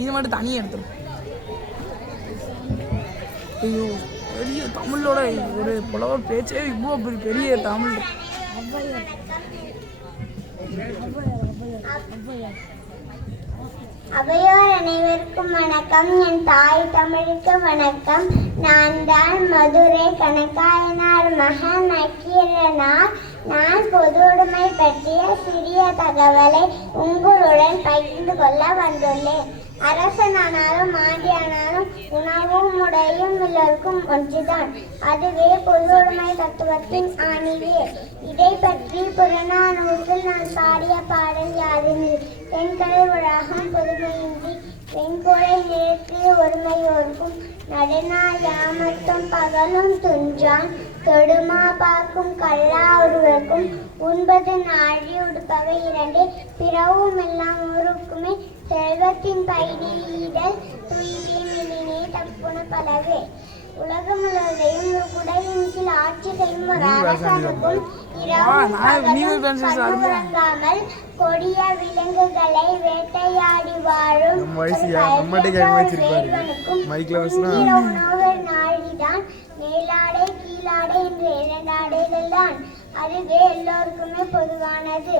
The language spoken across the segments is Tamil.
இது மட்டும் தனியாக எடுத்துரும். ஐயோ பெரிய தமிழோட ஒரு புலவர் பேச்சே இவ்வளோ பெரிய தமிழ். அவையோர் அனைவருக்கும் வணக்கம். என் தாய் தமிழுக்கு வணக்கம். நான் தான் மதுரை கணக்காயனார் மகன் நக்கீரனார். நான் பொதுவுடைமை பற்றிய சிறிய தகவலை உங்களுடன் பகிர்ந்து கொள்ள வந்துள்ளேன். அரசனானாலும் ஆண்டியானாலும் உணவும் உடையும் எல்லோருக்கும் ஒன்றுதான். அதுவே பொதுவுடைமை தத்துவத்தின் ஆணிவே. இதை பற்றி புறநானூற்றில் நான் பாடிய பாடல் யாதெனில், தென்கரை உலகம் பொதுமையின்றி வெண்கொடை நிறுத்தி ஒருமையோர்க்கும் நடுநாள் யாமத்தும் பகலும் துஞ்சான் தொடுமா பார்க்கும் கல்லா ஒருவருக்கும் உண்பது நாழி உடுப்பவை இரண்டே பிறவும் எல்லாம் ஊருக்குமே செல்வத்தின் பயனீடல் துய்வே மிளினே தப்புன பலவே. உலகம் முழுவதையும் ஒரு குடையின் கீழ் ஆட்சி செய்யும் ஒரு அரசனுக்கும் இரங்காமல் கொடிய விலங்குகளை வேட்டையாடி வாழும் உணவு நாழிதான் மேலாடை கீழாடை என்று இரண்டு ஆடைகள் தான். அதுவே எல்லோருக்குமே பொதுவானது.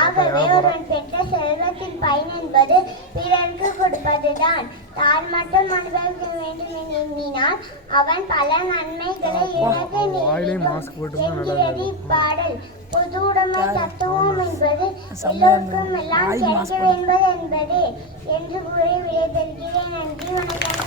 ஆகவே ஒருவன் பெற்ற செல்வத்தின் பயன் என்பது பிறருக்கு கொடுப்பதுதான். தான் மட்டும் அனுபவிக்க வேண்டும் என எண்ணினால் அவன் பல நன்மைகளை இழக்க என்கிறது இப்பாடல். பொதுவுடைமை தத்துவம் என்பது எல்லோருக்கும் எல்லாம் கிடைக்க வேண்டும் என்பதே என்று கூறி விடைபெறுகிறேன். நன்றி, வணக்கம்.